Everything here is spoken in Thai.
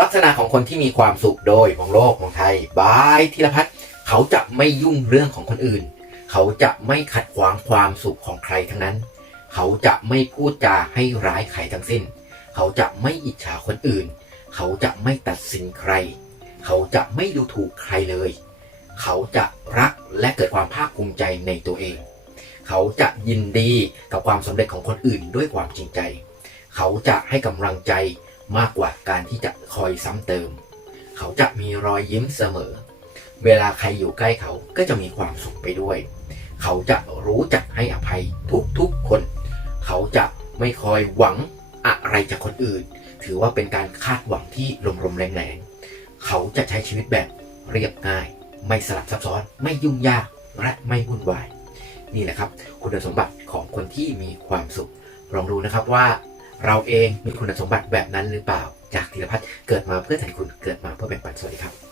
ลักษณะของคนที่มีความสุขโดยของโลกของไทยบายธีรพัฒน์เขาจะไม่ยุ่งเรื่องของคนอื่น เขาจะไม่ขัดขวางความสุขของใครทั้งนั้น เขาจะไม่พูดจาให้ร้ายใครทั้งสิ้น เขาจะไม่อิจฉาคนอื่น เขาจะไม่ตัดสินใคร เขาจะไม่ดูถูกใครเลย เขาจะรักและเกิดความภาคภูมิใจในตัวเอง เขาจะยินดีกับความสำเร็จของคนอื่นด้วยความจริงใจ เขาจะให้กำลังใจ มากกว่าการที่จะคอยซ้ำเติม เขาจะมีรอยยิ้มเสมอ เวลาใครอยู่ใกล้เขาก็จะมีความสุขไปด้วย เขาจะรู้จักให้อภัยทุกๆคน เขาจะไม่คอยหวังอะไรจากคนอื่น ถือว่าเป็นการคาดหวังที่ลมๆแรงๆ เขาจะใช้ชีวิตแบบเรียบง่าย ไม่สลับซับซ้อน ไม่ยุ่งยาก และไม่วุ่นวาย นี่แหละครับ คุณสมบัติของคนที่มีความสุข ลองดูนะครับว่า เราเองมีคุณสมบัติแบบนั้นหรือเปล่า จากธีรพัฒน์เกิดมาเพื่อแทนคุณเกิดมาเพื่อแบ่งปันสวัสดีครับ